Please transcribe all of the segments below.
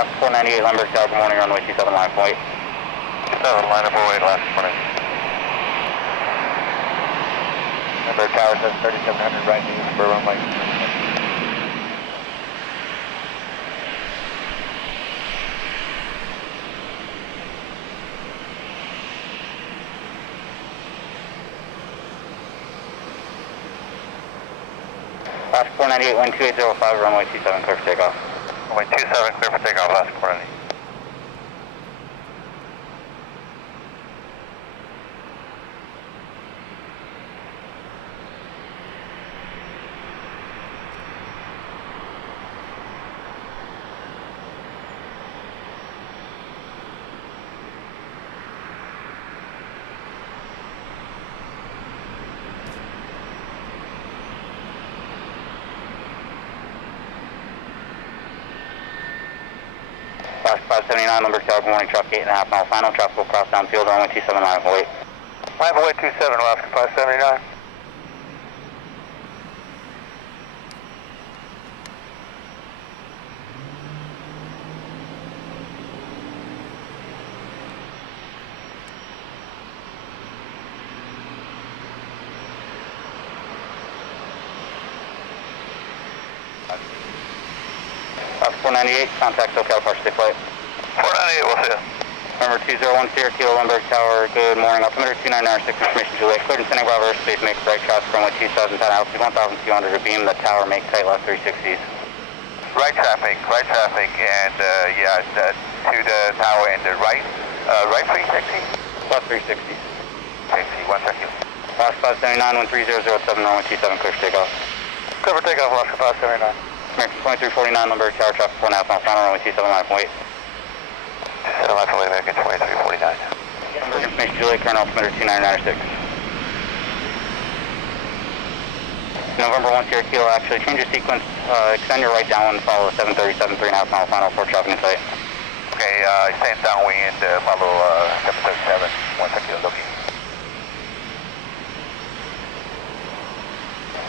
Fox 498, Lemberg Tower, good morning, runway 27, line up and wait. 27, line up and wait, last morning. Lemberg Tower says 3700 right news for runway 27. Fox 498, wind 2805, runway 27, clear for takeoff. Runway 27, clear for takeoff, last 498. Fox 579, Lemberg Tower, good morning, traffic 8.5 mile final, traffic will cross downfield, runway 27, line up and wait. Line up and wait 27, Alaska 579. Fox 498, contact SoCal, partial day flight. 498, we'll see you. Number 201, Sierra Kilo, Lemberg Tower, good morning, altimeter 2996, information Juliet, cleared and sending Bravo airspace, make right traffic, runway 27, altitude 1,200 to beam, the tower, make tight left 360s. Right traffic, and to the tower and the right 360? Left 360. 60, 1 second. Fox 579, 13007, runway 27, clear for takeoff. Clear for takeoff, Alaska 579. American 2349, Lemberg Tower, traffic 4.5 mile final, runway 27, line up and wait. 27, line up and wait, American 2349. Number information Juliet, current altimeter 2996. November 1 Sierra Kilo, actually change your sequence, extend your right downwind, follow 737, 3.5 mile final for traffic in sight. Okay, extend downwind, follow 737, 1 second, looking.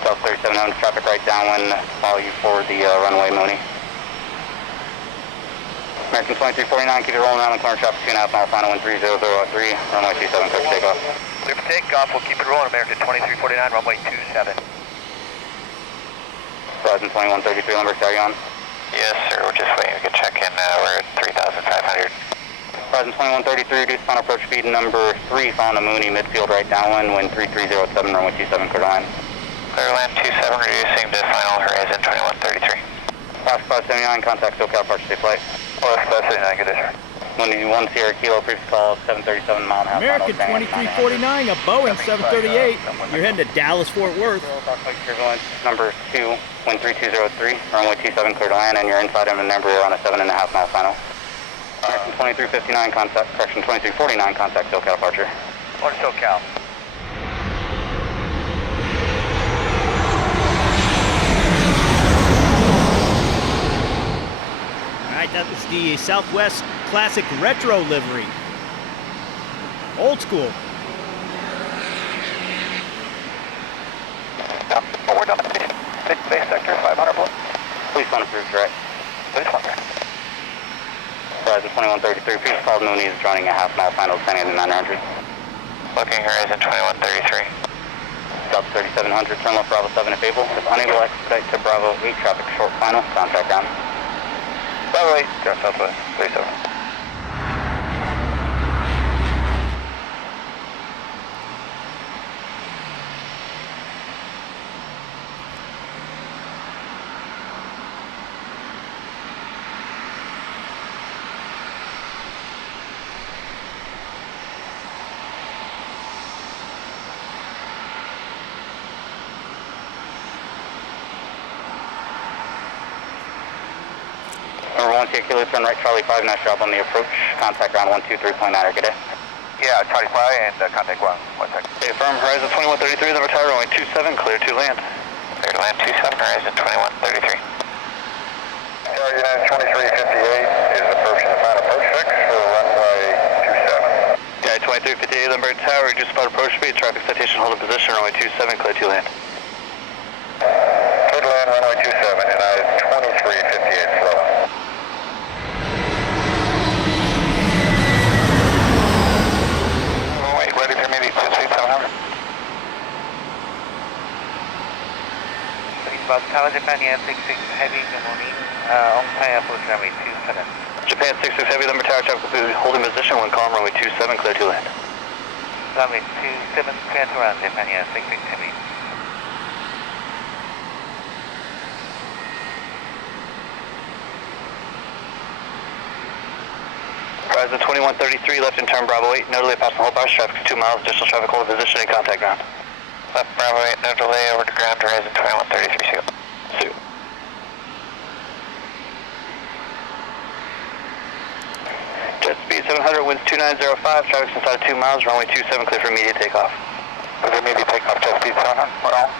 South 3700, traffic right downwind, follow you for the runway Mooney. American 2349, keep it rolling around the corner, traffic 2.5 mile final, wind 3003, runway 27, clear for takeoff. Clear for takeoff, we'll keep it rolling, American 2349, runway 27. Horizon 2133, Lemberg Tower, you on? Yes, sir, we're just waiting to get check in, we're at 3,500. Horizon 2133, reduce final approach speed number 3, following the Mooney, midfield right downwind, wind 3307, runway 27, clear to land. Clear land 27, reducing to final horizon 2133. Fox 579, contact SoCal, partial day flight. Fox 579, good day, sir. Windy 1 Sierra Kilo, previous call, 737 mile and a half. American 2349, a Boeing 738. You're heading to Dallas, Fort Worth. Turbulence number 2, wind 3203, runway 27, clear to land, and you're inside of an Embraer on a 7.5 mile final. American 2359, contact, correction, 2349, contact SoCal, departure. Or SoCal. Alright, that was the Southwest Classic Retro livery. Old school. Yeah, forward on the base sector, 500 block. Please one approved, right? Please one, sir. Horizon 2133, previous call, Mooney is running a half mile final, descending at 900. Looking horizon 2133. South 3700, turn left Bravo 7 if able. If unable, expedite to Bravo 8, traffic short final, contact ground. Bravo 8, turn southwest, 37. Number 1 Sierra Kilo, turn right Charlie 5, nice job on the approach. Contact ground 123.9, good day. Yeah, Charlie 5 and contact ground, 1 second. Okay, firm, horizon 2133, number tower, runway 27, clear to land. Clear to land 27, horizon 2133. United 2358 is approaching the final approach fix for runway 27. Yeah, 2358, Lemberg Tower, reduce spot approach speed, traffic citation, hold in position, runway 27, clear to land. Clear to land, runway 27, United 2358, slow. Airbus Tower, Japan, 66 Heavy, good morning. On time approach runway 27. Japan 66 Heavy, number tower traffic will be holding position when calm, runway 27, clear to land. Runway 27, clear to land, Japan, 66 Heavy. Horizon 2133, left in turn Bravo 8, no delay past the whole bars, traffic is 2 miles, additional traffic hold position and contact ground. Left Bravo 8, no delay, over to ground, Horizon 2133, seal. Sue. Jet speed 700, winds 2905, traffic's inside of 2 miles, runway 27, clear for immediate takeoff. Clear for immediate takeoff, jet speed 700, we're all.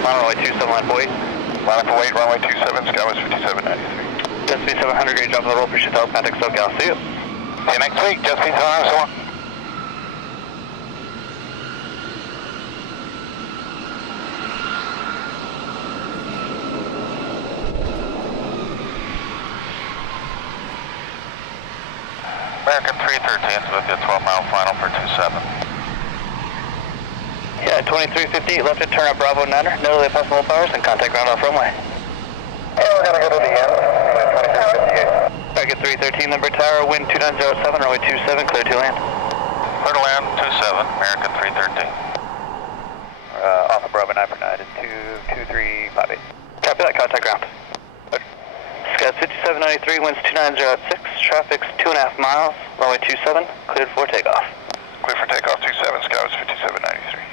Runway 27, line for 8. Line for 8, runway 27, SkyWest 5793. Jet speed 700, grade drop on the roll, appreciate the help, contact SoCal, see you. See you next week, jet speed 700, so on. American 313, with your 12-mile final for 27. Yeah, 2358, left to turn up Bravo 9er, no delay past the whole bars, and contact ground off runway. Yeah, we're going to go to the end, 2358. Target 313, number tower, wind 2907, runway 27, clear to land. Clear to land, 27, American 313. Off of Bravo 9 for 9 and 22358. Copy that, contact ground. Sky 5793, winds 2906, traffic's 2.5 miles, runway 27, cleared for takeoff. Clear for takeoff 27, SkyWest 5793.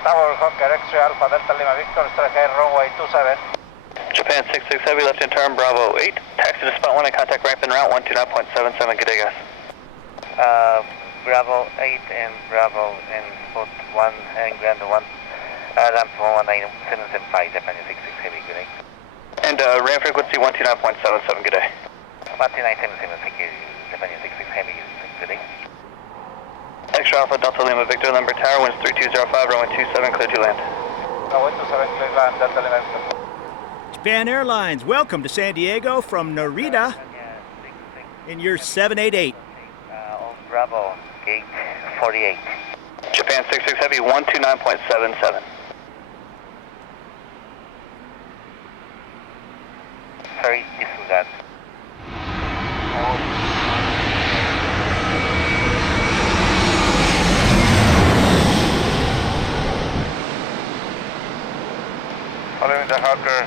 Tower, Hawker, X-ray Alpha, Delta Lima, Victor, strike air, runway 27. Japan 66 Heavy, left in turn Bravo 8, taxi to spot 1 and contact ramp en route 129.77, good day guys. Bravo 8 and Bravo and spot 1 and ground 1, ramp 19775, Japan 66 Heavy, good day. And ramp frequency 129.77, good day. 12977, thank you, Japan 66 Heavy, good day. Extra Alpha Delta Lima Victor, number tower, winds 3205, runway 27, clear to land. Runway 27, clear land, Delta Lima Victor. Japan Airlines, welcome to San Diego from Narita in your 788. On Bravo, gate 48. Japan 66 Heavy, 129.77. Sorry, disregard. Following the Hawker,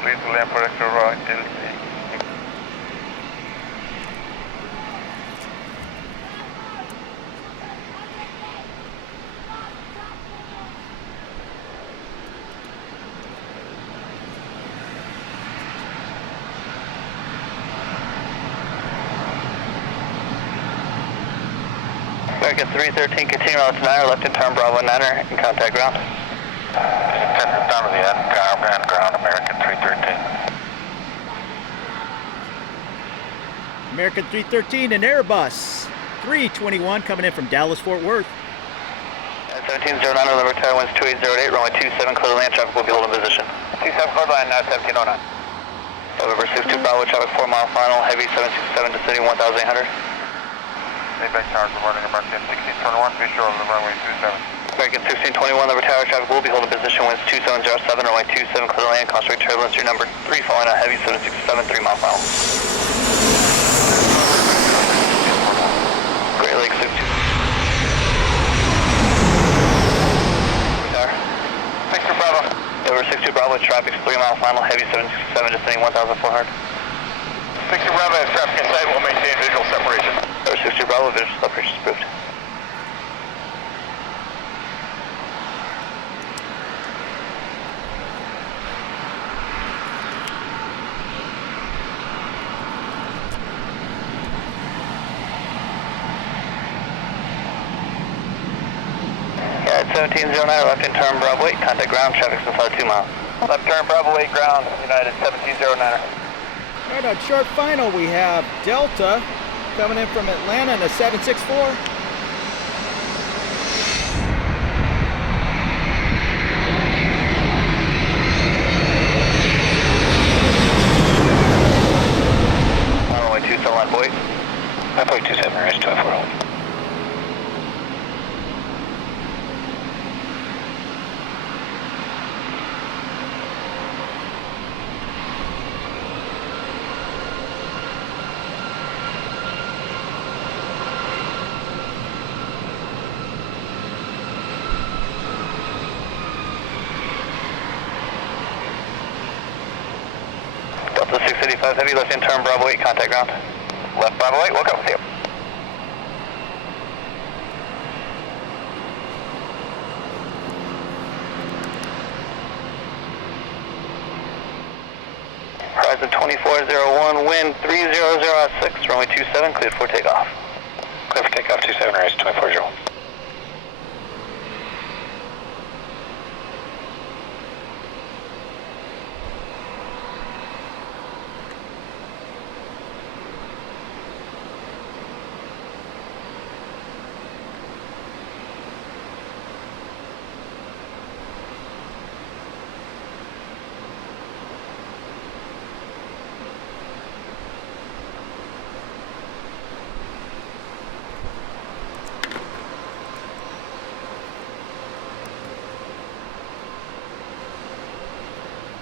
please land for extra right LC. American 313, continue on to 9er, left and turn Bravo 9er, in contact ground. Down to the end, ground, American 313. American 313 and Airbus 321 coming in from Dallas, Fort Worth. 1709, deliver tower winds 2808, runway 27, clear to land, traffic will be holding position. 27 clear line, 1709. November 62 Bravo, traffic 4 mile final, heavy 767 descending 1800. Maybank Towers reporting American 1621, visual of the runway 27. American 1621, deliver tower, traffic will be holding position, winds 2707, runway 27, clear to land, concentrate turbulence, your number 3 following a heavy 767, 3 mile final. Great Lakes 62. Thanks for Bravo. Over 62 Bravo, traffic's 3 mile final, heavy 767 descending 1400. 60 Bravo, traffic inside, will maintain visual separation. Over 62 Bravo, visual separation is approved. Yeah, 1709, left in turn Bravo 8, contact ground, traffic's inside 2 miles. Left turn Bravo 8 ground, United 1709er. All right, on short final, we have Delta coming in from Atlanta in a 764. Runway 27 line boy. Runway 27, rest 24. Delta 685 heavy, left in turn Bravo 8, contact ground. Left Bravo 8, welcome, see you. Horizon 2401, wind 30006, runway 27, cleared for takeoff. Clear for takeoff, 27, rest 240.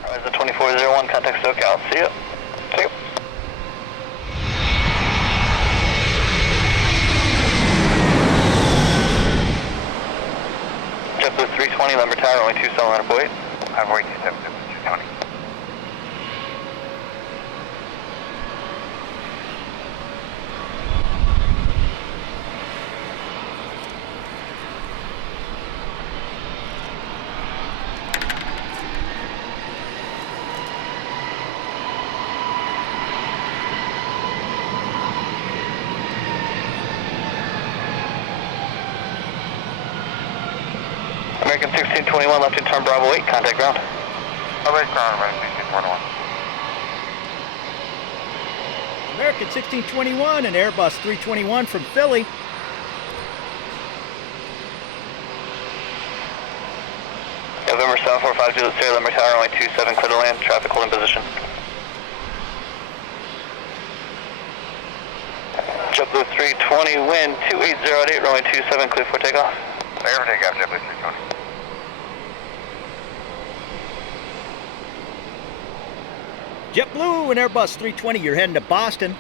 Horizon 2401, contact SoCal, see you. See you. JetBlue 320, Lumber Tower, runway 27, line boy. Runway 27, 220. American 1621, left in turn Bravo 8, contact ground. Alright, ground, American 1621. American 1621 and Airbus 321 from Philly. November 745, Juliet Sierra, Lumber Tower, runway 27, clear to land, traffic holding position. JetBlue 320, wind 2808, runway 27, clear for takeoff. Clear for takeoff, JetBlue 320. JetBlue and Airbus 320, you're heading to Boston.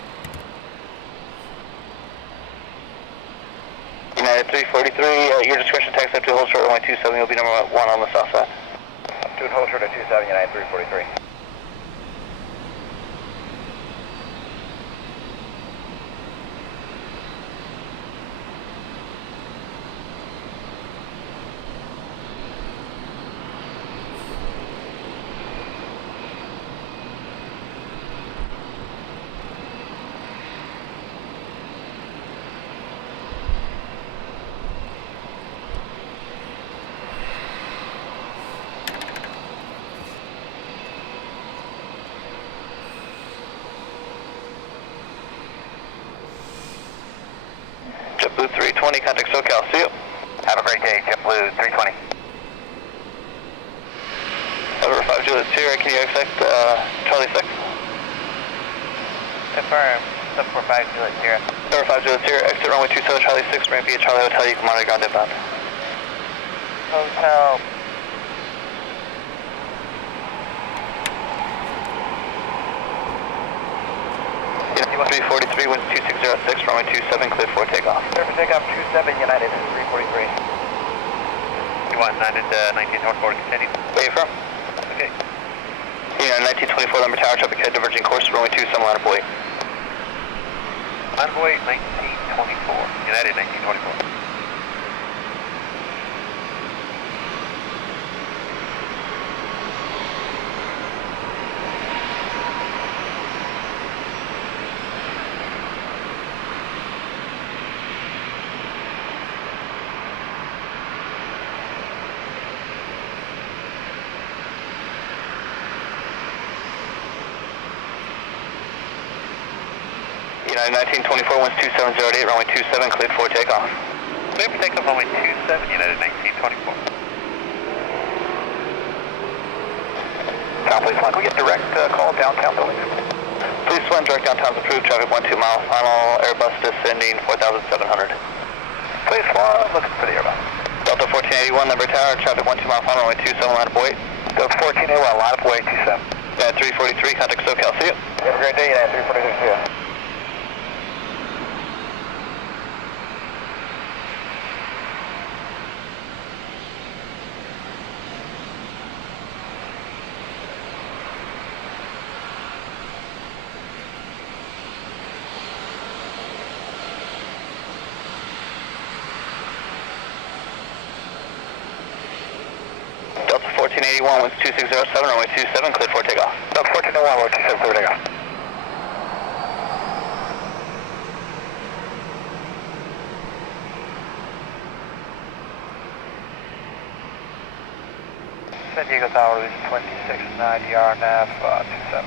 United 343, your discretion, taxi up to hold short, runway 27, you'll be number 1 on the south side. To hold short at 27, United 343. JetBlue 320, contact SoCal, see you. Have a great day, JetBlue 320. Over 5 Juliet Sierra, can you expect Charlie 6? Confirm, 745 Juliet Sierra. Over 5 Juliet Sierra, exit runway 27, Charlie 6, ramp via Charlie Hotel, you can monitor ground inbound. Hotel. United 343, wind 2606, runway 27, clear for takeoff. Clear for takeoff 27, United 343. You want United 1924 continue? Where are you from? Okay. United 1924, number tower, traffic head diverging course, runway 27, line of Boeing. Envoy 1924, United 1924. United 1924, winds 2708, runway 27, cleared for takeoff. Clear for takeoff, runway 27, United 1924. Please one, we get direct call downtown building. Please one, direct downtown approved, traffic 12 miles, final Airbus descending 4,700. Please one, looking for the Airbus. Delta 1481, number tower, traffic 12 mile, final runway 27, line of Boeing. Delta 1481, line of Boeing 27. United 343, contact SoCal, see you. Have a great day, United 343, see you. Delta 1481, winds 2607, runway 27, cleared for takeoff. Delta 1401, runway 27, clear for takeoff. San Diego Tower, Allegiant 2690, NAB 27.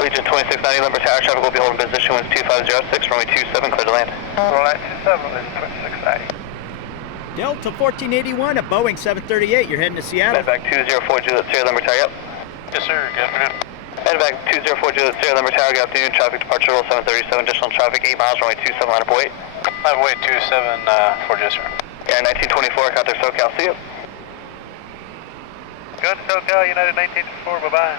Allegiant 2690, number tower, traffic will be holding position, winds 2506, runway 27, clear to land. Roll 927, Allegiant 2690. Delta 1481 at Boeing 738. You're heading to Seattle. Head back 204 Juliet Sierra, number tower, yep. Yes, sir. Good afternoon. Head back 204 Juliet Sierra, number tower, good afternoon, traffic departure roll 737, additional traffic 8 miles, runway 27, line of Boeing. Envoy 27 for yes, sir. Yeah, 1924, contact SoCal, see you. Good, SoCal, United 1924, bye-bye.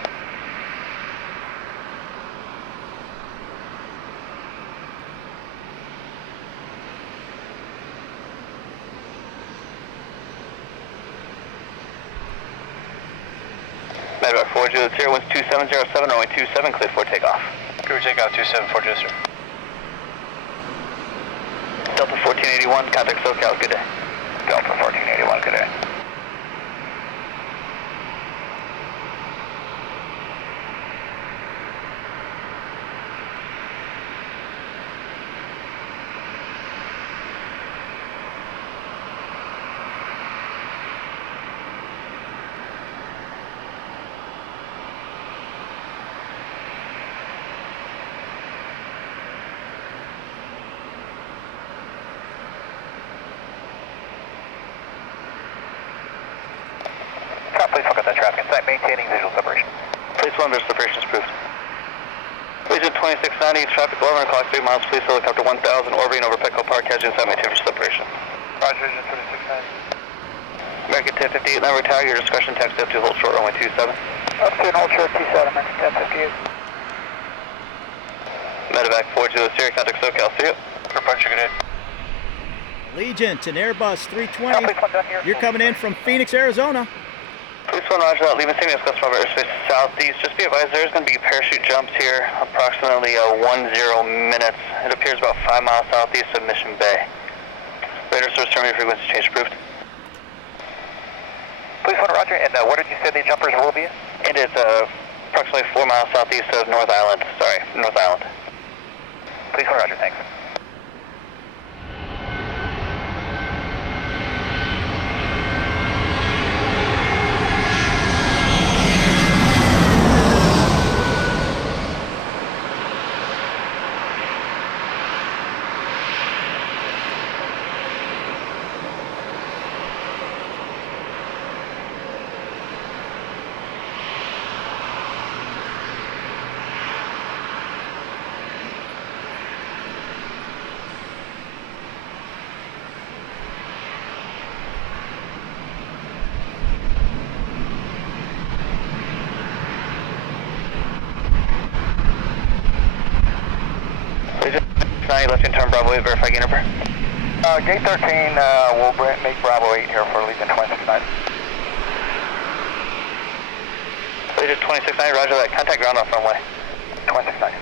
Medevac 4 Juliet Sierra, winds 2707, runway 27, cleared for takeoff. Clear takeoff 274, yes, sir. Delta 1481, contact SoCal, good day. Delta 1481, good day. Please look at that traffic inside, maintaining visual separation. Please one, visual separation is approved. Allegiant 2690, traffic 11 o'clock, 3 miles, please helicopter 1000, orbiting over Petco Park, catching inside, maintain visual separation. Roger, Allegiant 2690. American 1058, number tower, your discretion, taxi up to hold short, runway 27. Up to an hold short 27, American 1058. Medevac 4 Juliet Sierra, contact SoCal, see you. Departure, good day. Allegiant and Airbus 320. Please one down here. You're coming in from Phoenix, Arizona. Please one, roger that, leaving San Diego customer airspace southeast. Just be advised, there's going to be parachute jumps here, approximately 10 minutes. It appears about 5 miles southeast of Mission Bay. Radar source terminating frequency change approved. Please one, roger, and where did you say the jumpers will be? It is approximately 4 miles southeast of North Island. Sorry, North Island. Please one, roger, thanks. 9 left in turn Bravo 8, verify gain number. Gate 13, we'll make Bravo 8 here for Allegiant 269. Allegiant 269, roger that. Contact ground off runway. 269.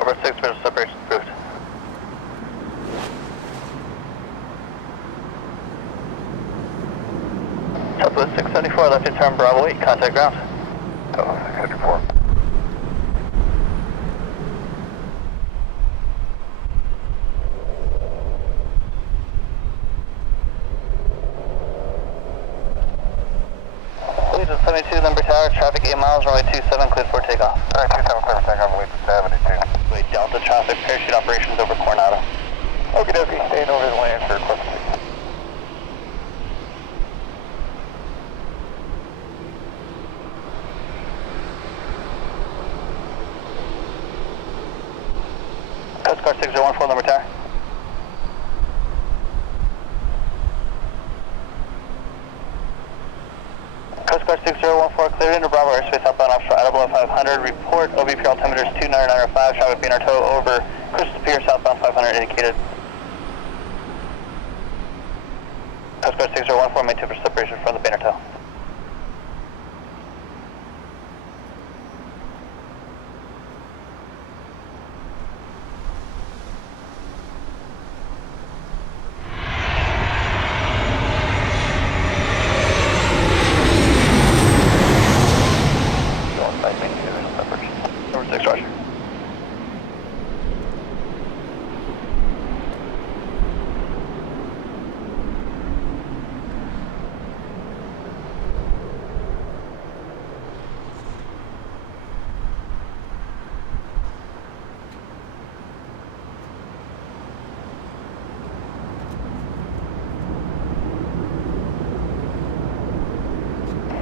Over 6 minutes separation approved. Southwest 674, left in turn Bravo 8, contact ground. 654. Allegiant 72, number tower, traffic 8 miles, runway 27, cleared for takeoff. Alright, 27 clear for takeoff, Allegiant 72. Wait, Delta traffic, parachute operations over Coronado. Okie dokie, staying over the lane for request. Coast Guard 6014, number tower. Coast Guard 6014, cleared into Bravo airspace outbound offshore out of below 500. Report OBP altimeters 29905, traffic being our tow over Crystal Pier, southbound 500 indicated. Coast Guard 6014, maintain for separation from the banner tow. Number 6, roger.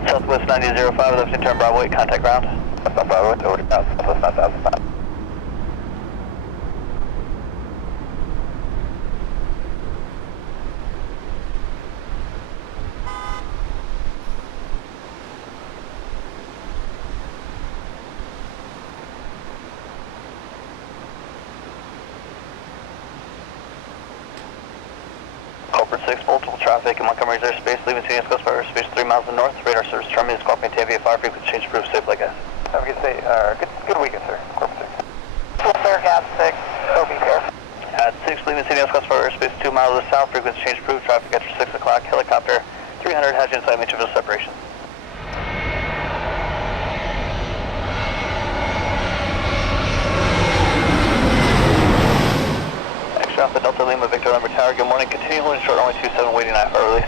Southwest 9005, left in turn Bravo 8, contact ground. That's not Bravo 8, over to Southwest 9005. Culprit 6, multiple traffic in Montgomery's airspace, leaving San Diego Coast airspace 3 miles to the north. Radar service terminated, Scorpion Tavia, fire frequency change approved, safe like guys. Have a good day, good weekend, sir. Corporate 6. Full clear, gap 6, OB here. At 6, leaving San Diego Coast airspace 2 miles to the south, frequency change approved, traffic after 6 o'clock, helicopter 300, has inside Mitchellville separation. Extra Alpha Delta Lima Victor number tower, good morning, continue holding short runway 27, waiting for our release.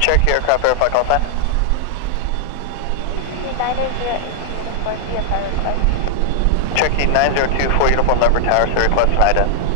Check your aircraft verify call sign. 980 uniform, via fire request. Cherokee 9024 uniform number tower, so request an IDEN.